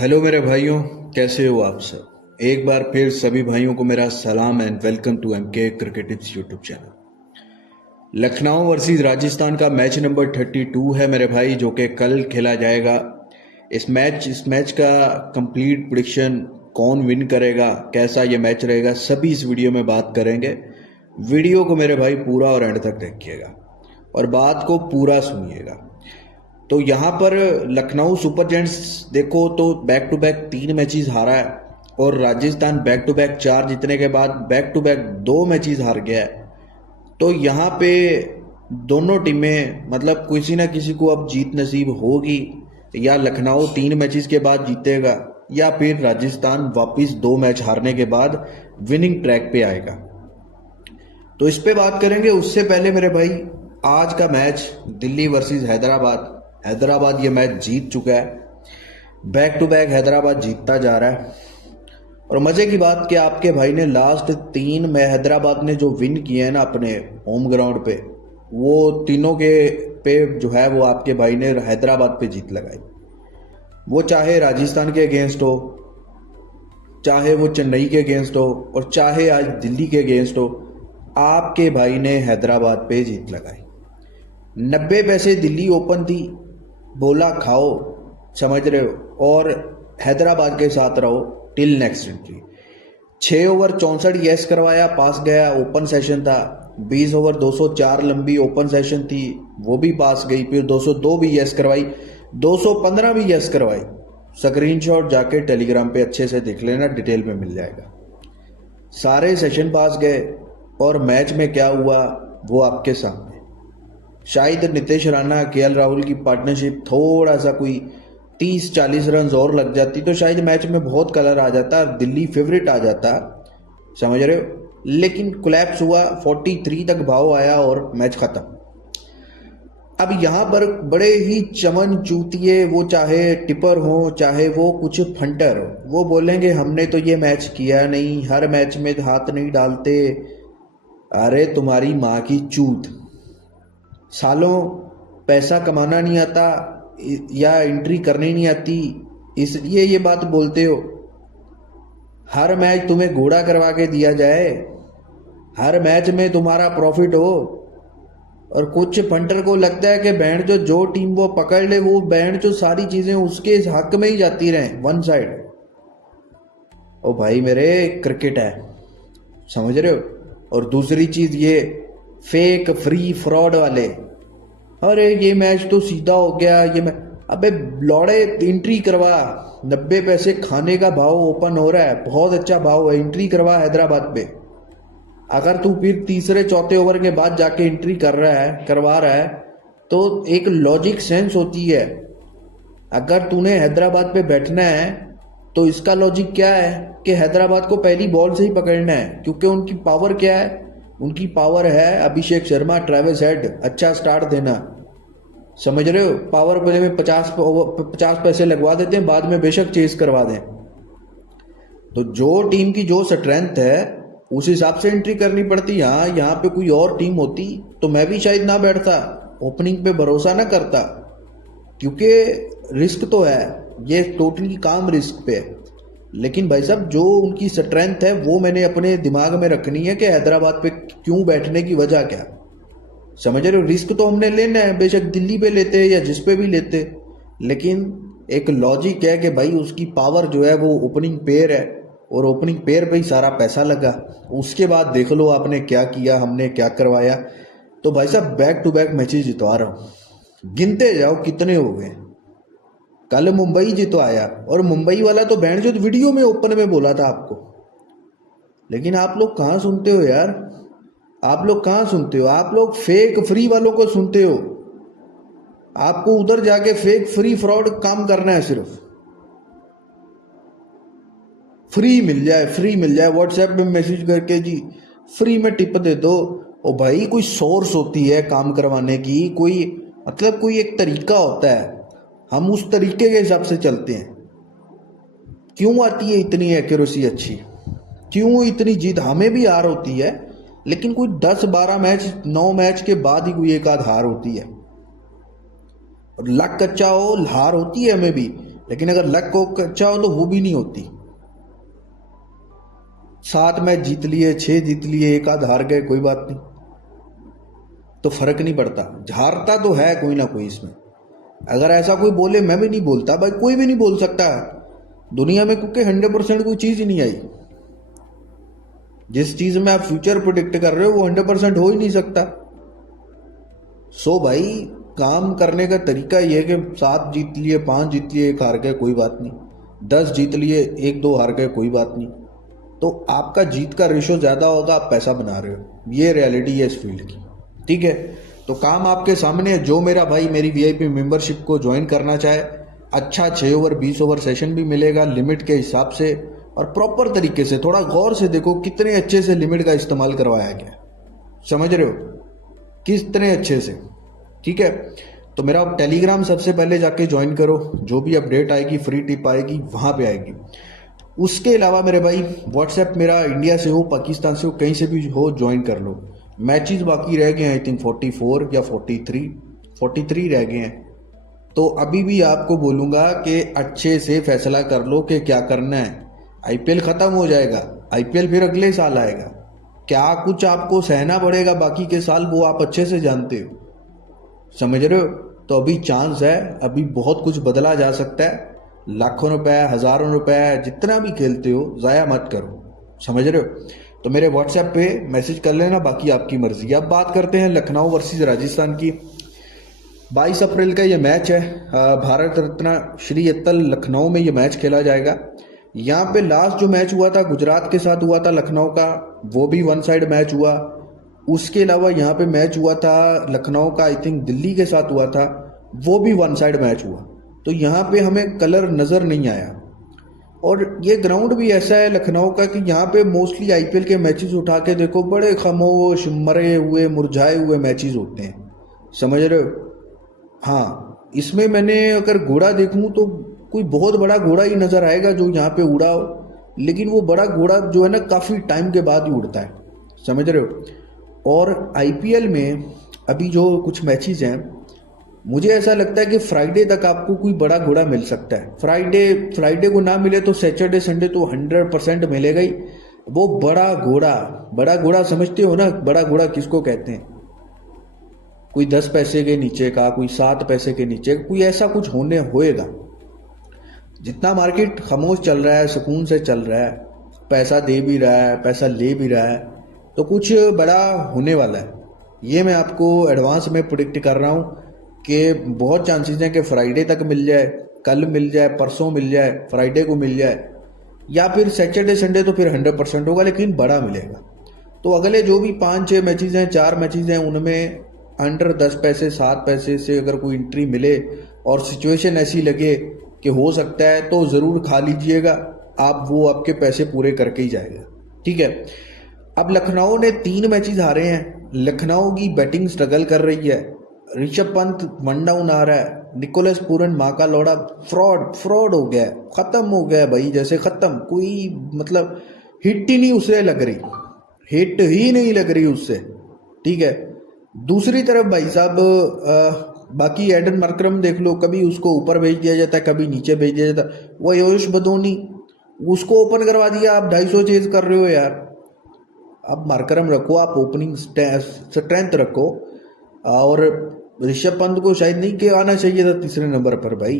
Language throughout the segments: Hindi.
हेलो मेरे भाइयों, कैसे हो आप सब। एक बार फिर सभी भाइयों को मेरा सलाम and welcome to MK cricket tips YouTube channel. Lucknow versus Rajasthan का मैच नंबर 32 है मेरे भाई, जो कि कल खेला जाएगा। इस मैच का कंप्लीट प्रेडिक्शन, कौन विन करेगा, कैसा ये मैच रहेगा, सभी इस वीडियो में बात करेंगे। वीडियो को मेरे भाई पूरा और एंड तक देखिएगा और बात को पूरा सुनिएगा। तो यहाँ पर लखनऊ सुपर जायंट्स देखो तो बैक टू बैक 3 मैचेस हारा है और राजस्थान बैक टू बैक 4 जीतने के बाद बैक टू बैक 2 मैचेस हार गया है। तो यहाँ पे दोनों टीमें मतलब किसी ना किसी को अब जीत नसीब होगी। या लखनऊ 3 मैचेस के बाद जीतेगा या फिर राजस्थान वापस 2 मैच हारने के बाद विनिंग ट्रैक पे आएगा। तो इस पे बात करेंगे। उससे पहले मेरे भाई, आज का मैच दिल्ली वर्सेस हैदराबाद ये मैच जीत चुका है। बैक टू बैक हैदराबाद जीतता जा रहा है। और मजे की बात कि आपके भाई ने लास्ट 3 में हैदराबाद ने जो विन किए हैं ना अपने होम ग्राउंड पे, वो तीनों के पे जो है वो आपके भाई ने हैदराबाद पे जीत लगाई। वो चाहे राजस्थान के अगेंस्ट हो, चाहे वो चेन्नई के अगेंस्ट हो और चाहे आज दिल्ली के अगेंस्ट हो, आपके भाई ने हैदराबाद पे जीत लगाई। 90 पैसे दिल्ली ओपन थी, बोला खाओ, समझ रहे हो, और हैदराबाद के साथ रहो till next entry. 6 over 64 yes करवाया, पास गया, ओपन सेशन था। 20 ओवर 204 लंबी ओपन सेशन थी, वो भी पास गई। फिर 202 भी यस करवाई, 215 भी यस करवाई। स्क्रीनशॉट जाके टेलीग्राम पे अच्छे से देख लेना, डिटेल में मिल जाएगा। सारे सेशन पास गए और मैच में क्या हुआ वो आपके सामने। शायद नीतीश राणा केएल राहुल की पार्टनरशिप थोड़ा सा कोई 30-40 रन और लग जाती तो शायद मैच में बहुत कलर आ जाता, दिल्ली फेवरेट आ जाता, समझ रहे हो। लेकिन कोलैप्स हुआ, 43 तक भाव आया और मैच खत्म। अब यहाँ पर बड़े ही चमन चूतिए, वो चाहे टिपर हो चाहे वो कुछ फंटर हो, वो बोलेंगे हमने तो ये मैच किया नहीं, हर मैच में हाथ नहीं डालते। अरे तुम्हारी माँ की चूत, सालों पैसा कमाना नहीं आता या एंट्री करनी नहीं आती, इसलिए ये बात बोलते हो। हर मैच तुम्हें घोड़ा करवा के दिया जाए, हर मैच में तुम्हारा प्रॉफिट हो, और कुछ फंटर को लगता है कि बैंड जो टीम वो पकड़ ले, वो बैंड जो सारी चीजें उसके हक में ही जाती रहें, वन साइड। ओ भाई मेरे, क्रिकेट है, समझ रहे हो। और दूसरी चीज ये फेक फ्री फ्रॉड वाले, अरे ये मैच तो सीधा हो गया, ये मैं, अबे लौड़े एंट्री करवा। 90 पैसे खाने का भाव ओपन हो रहा है, बहुत अच्छा भाव है, एंट्री करवा हैदराबाद पे। अगर तू फिर तीसरे चौथे ओवर के बाद जाके एंट्री करवा रहा है तो एक लॉजिक सेंस होती है। अगर तूने हैदराबाद पे बैठना है तो इसका लॉजिक क्या है कि हैदराबाद को पहली बॉल से ही पकड़ना है, क्योंकि उनकी पावर क्या है, उनकी पावर है अभिषेक शर्मा, ट्रेविस हेड, अच्छा स्टार्ट देना, समझ रहे हो। पावर प्ले में 50 पैसे लगवा देते हैं, बाद में बेशक चेस करवा दें। तो जो टीम की जो स्ट्रेंथ है उस हिसाब से एंट्री करनी पड़ती। यहाँ पे कोई और टीम होती तो मैं भी शायद ना बैठता, ओपनिंग पे भरोसा ना करता, क्योंकि रिस्क तो है, ये टोटली काम रिस्क पे है। लेकिन भाई साहब, जो उनकी स्ट्रेंथ है वो मैंने अपने दिमाग में रखनी है कि हैदराबाद पे क्यों बैठने की वजह क्या, समझ रहे हो। रिस्क तो हमने लेना है, बेशक दिल्ली पे लेते या जिस पे भी लेते, लेकिन एक लॉजिक है कि भाई उसकी पावर जो है वो ओपनिंग पेयर है और ओपनिंग पेयर पे ही सारा पैसा लगा। उसके बाद देख लो आपने क्या किया, हमने क्या करवाया। तो भाई साहब बैक टू बैक मैचेस जितवा रहा हूँ, गिनते जाओ कितने हो गए। कल मुंबई जितवाया, और मुंबई वाला तो बैंड जो वीडियो में ओपन में बोला था आपको, लेकिन आप लोग कहाँ सुनते हो यार, आप लोग कहाँ सुनते हो। आप लोग फेक फ्री वालों को सुनते हो। आपको उधर जाके फेक फ्री फ्रॉड काम करना है, सिर्फ फ्री मिल जाए व्हाट्सएप में मैसेज करके जी फ्री में टिप दे दो। ओ भाई, कोई सोर्स होती है काम करवाने की, कोई मतलब कोई एक तरीका होता है, हम उस तरीके के हिसाब से चलते हैं। क्यों आती है इतनी एक्यूरेसी अच्छी, क्यों इतनी जीत, हमें भी हार होती है, लेकिन कोई 10-12 मैच 9 मैच के बाद ही कोई एक आध हार होती है। और लक अच्छा हो, हार होती है हमें भी, लेकिन अगर लक को अच्छा हो तो वो भी नहीं होती। 7 मैच जीत लिए, 6 जीत लिए, एक आध हार गए, कोई बात नहीं, तो फर्क नहीं पड़ता। हारता तो है कोई ना कोई इसमें। अगर ऐसा कोई बोले, मैं भी नहीं बोलता भाई, कोई भी नहीं बोल सकता दुनिया में, क्योंकि 100% कोई चीज़ ही नहीं आई। जिस चीज़ में आप फ्यूचर प्रोडिक्ट कर रहे हो वो 100% हो ही नहीं सकता। सो भाई, काम करने का तरीका ये है कि 7 जीत लिए, 5 जीत लिए, एक हार गए, कोई बात नहीं, 10 जीत लिए, एक दो हार गए, कोई बात नहीं, तो आपका जीत का रेशो ज़्यादा होगा, आप पैसा बना रहे हो। ये रियलिटी है इस फील्ड की, ठीक है। तो काम आपके सामने है। जो मेरा भाई मेरी वीआईपी मेंबरशिप को ज्वाइन करना चाहे, अच्छा 6 ओवर 20 ओवर सेशन भी मिलेगा लिमिट के हिसाब से, और प्रॉपर तरीके से। थोड़ा गौर से देखो कितने अच्छे से लिमिट का इस्तेमाल करवाया गया, समझ रहे हो, कितने अच्छे से, ठीक है। तो मेरा टेलीग्राम सबसे पहले जाके ज्वाइन करो, जो भी अपडेट आएगी, फ्री टिप आएगी, वहाँ पे आएगी। उसके अलावा मेरे भाई व्हाट्सएप मेरा इंडिया से हो, पाकिस्तान से हो, कहीं से भी हो, ज्वाइन कर लो। मैचेस बाकी रह गए हैं, आई थिंक 44 या 43 रह गए हैं। तो अभी भी आपको बोलूँगा कि अच्छे से फैसला कर लो कि क्या करना है। आईपीएल ख़त्म हो जाएगा, आईपीएल फिर अगले साल आएगा, क्या कुछ आपको सहना पड़ेगा बाकी के साल, वो आप अच्छे से जानते हो, समझ रहे हो। तो अभी चांस है, अभी बहुत कुछ बदला जा सकता है। लाखों रुपए, हज़ारों रुपए, जितना भी खेलते हो ज़ाया मत करो, समझ रहे हो। तो मेरे व्हाट्सएप पे मैसेज कर लेना, बाकी आपकी मर्जी। अब बात करते हैं लखनऊ वर्सेस राजस्थान की। 22 अप्रैल का ये मैच है, भारत रत्न श्री अत्तल लखनऊ में ये मैच खेला जाएगा। यहाँ पे लास्ट जो मैच हुआ था गुजरात के साथ हुआ था लखनऊ का, वो भी वन साइड मैच हुआ। उसके अलावा यहाँ पे मैच हुआ था लखनऊ का, आई थिंक दिल्ली के साथ हुआ था, वो भी वन साइड मैच हुआ। तो यहाँ पे हमें कलर नज़र नहीं आया। और ये ग्राउंड भी ऐसा है लखनऊ का कि यहाँ पे मोस्टली आईपीएल के मैचेस उठा के देखो, बड़े खामोश, मरे हुए, मुरझाए हुए मैचेस होते हैं, समझ रहे हो। हाँ, इसमें मैंने अगर घोड़ा देखूँ तो कोई बहुत बड़ा घोड़ा ही नज़र आएगा जो यहाँ पे उड़ा हो, लेकिन वो बड़ा घोड़ा जो है ना काफ़ी टाइम के बाद ही उड़ता है, समझ रहे हो। और आईपीएल में अभी जो कुछ मैचेस हैं, मुझे ऐसा लगता है कि फ्राइडे तक आपको कोई बड़ा घोड़ा मिल सकता है। फ्राइडे को ना मिले तो सैटरडे संडे तो 100% मिलेगा ही। वो बड़ा घोड़ा समझते हो ना, बड़ा घोड़ा किसको कहते हैं? कोई 10 पैसे के नीचे का, कोई 7 पैसे के नीचे, कोई ऐसा कुछ होने होएगा। जितना मार्केट खामोश चल रहा है, सुकून से चल रहा है, पैसा दे भी रहा है, पैसा ले भी रहा है, तो कुछ बड़ा होने वाला है। ये मैं आपको एडवांस में प्रिडिक्ट कर रहा हूँ कि बहुत चांसेस हैं कि फ्राइडे तक मिल जाए, कल मिल जाए, परसों मिल जाए, फ्राइडे को मिल जाए, या फिर सैटरडे संडे तो फिर 100% होगा, लेकिन बड़ा मिलेगा। तो अगले जो भी 5-6 मैचेस हैं, 4 मैचेस हैं, उनमें अंडर 10 पैसे 7 पैसे से अगर कोई एंट्री मिले और सिचुएशन ऐसी लगे कि हो सकता है, तो ज़रूर खा लीजिएगा आप, वो आपके पैसे पूरे करके ही जाएगा, ठीक है। अब लखनऊ ने 3 मैचेस हारे हैं। लखनऊ की बैटिंग स्ट्रगल कर रही है। ऋषभ पंत वन डाउन आ रहा है। निकोलस पूरन माँ का लौड़ा फ्रॉड हो गया है, ख़त्म हो गया है भाई, जैसे ख़त्म, कोई मतलब हिट ही नहीं उससे लग रही, हिट ही नहीं लग रही उससे, ठीक है। दूसरी तरफ भाई साहब बाकी एडन मार्करम देख लो, कभी उसको ऊपर भेज दिया जाता है, कभी नीचे भेज दिया जाता है। वो यश बदोनी, उसको ओपन करवा दिया, आप 250 चेज कर रहे हो यार। आप मार्करम रखो, आप ओपनिंग स्ट्रेंथ रखो। और ऋषभ पंत को शायद नहीं के आना चाहिए था तीसरे नंबर पर भाई,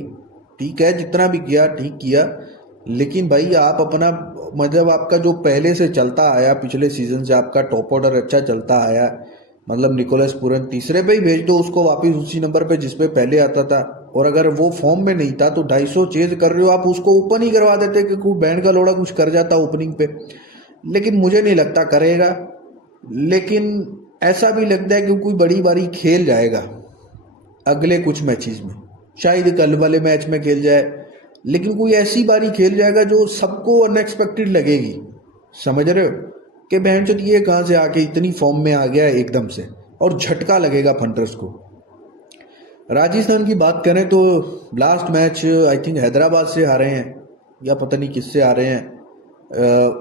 ठीक है, जितना भी किया ठीक किया, लेकिन भाई आप अपना मतलब आपका जो पहले से चलता आया, पिछले सीजन से आपका टॉप ऑर्डर अच्छा चलता आया, मतलब निकोलस पूरन तीसरे पे ही भेज दो उसको वापस उसी नंबर पे जिस पे पहले आता था। और अगर वो फॉर्म में नहीं था तो 250 चेज कर रहे हो, आप उसको ओपन ही करवा देते कि कोई बैंड का लोड़ा कुछ कर जाता ओपनिंग पे, लेकिन मुझे नहीं लगता करेगा। लेकिन ऐसा भी लगता है कि कोई बड़ी बारी खेल जाएगा अगले कुछ मैचेस में, शायद कल वाले मैच में खेल जाए, लेकिन कोई ऐसी बारी खेल जाएगा जो सबको अनएक्सपेक्टेड लगेगी, समझ रहे हो, कि बहन चोद ये कहाँ से आके इतनी फॉर्म में आ गया है एकदम से, और झटका लगेगा फंटर्स को। राजस्थान की बात करें तो last match I think Hyderabad से हारे हैं, या पता नहीं किससे आ रहे हैं।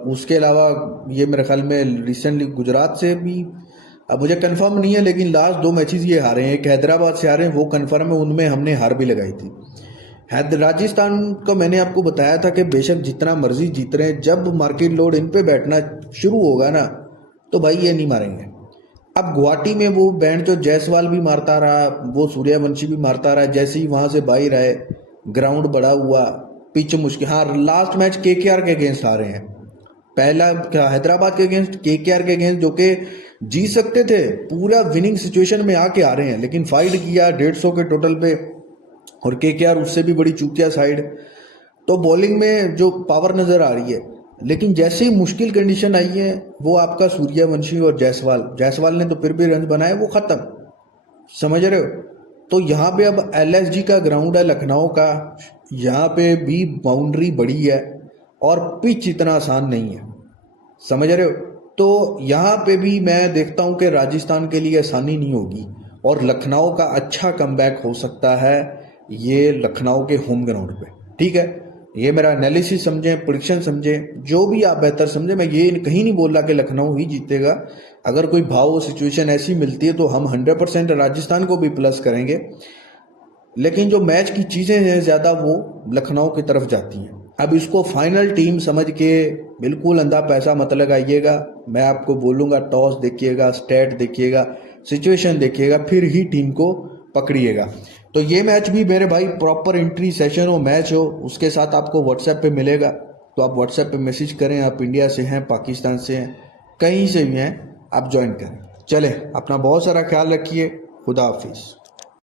उसके अलावा ये मेरे ख्याल में रिसेंटली गुजरात से भी, अब मुझे कंफर्म नहीं है, लेकिन लास्ट 2 मैचेस ये हारे हैं। एक हैदराबाद से हारे हैं, वो कंफर्म है, उनमें हमने हार भी लगाई थी। राजस्थान को मैंने आपको बताया था कि बेशक जितना मर्जी जीत रहे हैं, जब मार्केट लोड इन पे बैठना शुरू होगा ना तो भाई ये नहीं मारेंगे। अब गुवाहाटी में वो बैंड जो जायसवाल भी मारता रहा, वो सूर्यवंशी भी मारता रहा, जैसे ही वहां से बाहर आए ग्राउंड बड़ा हुआ, पिच मुश्किल। हाँ, लास्ट मैच केकेआर के अगेंस्ट आ रहे हैं, पहला क्या हैदराबाद के अगेंस्ट, केकेआर के अगेंस्ट, जो कि जीत सकते थे, पूरा विनिंग सिचुएशन में आके आ रहे हैं, लेकिन फाइट किया 150 के टोटल पे, और केकेआर उससे भी बड़ी चूतिया साइड। तो बॉलिंग में जो पावर नजर आ रही है, लेकिन जैसे ही मुश्किल कंडीशन आई है, वो आपका सूर्यवंशी और जायसवाल ने तो फिर भी रन बनाए, वो खत्म। समझ रहे हो? तो यहाँ पे अब एलएसजी का ग्राउंड है लखनऊ का, यहाँ पे भी बाउंड्री बड़ी है और पिच इतना आसान नहीं है। समझ रहे हो? तो यहाँ पे भी मैं देखता हूँ कि राजस्थान के लिए आसानी नहीं होगी और लखनऊ का अच्छा कमबैक हो सकता है ये लखनऊ के होम ग्राउंड पे। ठीक है, ये मेरा एनालिसिस समझें, प्रेडिक्शन समझें, जो भी आप बेहतर समझें। मैं ये कहीं नहीं बोल रहा कि लखनऊ ही जीतेगा। अगर कोई भाव सिचुएशन ऐसी मिलती है तो हम 100% राजस्थान को भी प्लस करेंगे, लेकिन जो मैच की चीज़ें हैं ज़्यादा वो लखनऊ की तरफ जाती हैं। अब इसको फाइनल टीम समझ के बिल्कुल अंधा पैसा मत लगाइएगा। मैं आपको बोलूँगा टॉस देखिएगा, स्टैट देखिएगा, सिचुएशन देखिएगा, फिर ही टीम को पकड़िएगा। तो ये मैच भी मेरे भाई प्रॉपर एंट्री सेशन हो, मैच हो, उसके साथ आपको व्हाट्सएप पे मिलेगा। तो आप व्हाट्सएप पे मैसेज करें, आप इंडिया से हैं, पाकिस्तान से हैं, कहीं से भी हैं, आप ज्वाइन करें। चलें, अपना बहुत सारा ख्याल रखिए। खुदा हाफिज़।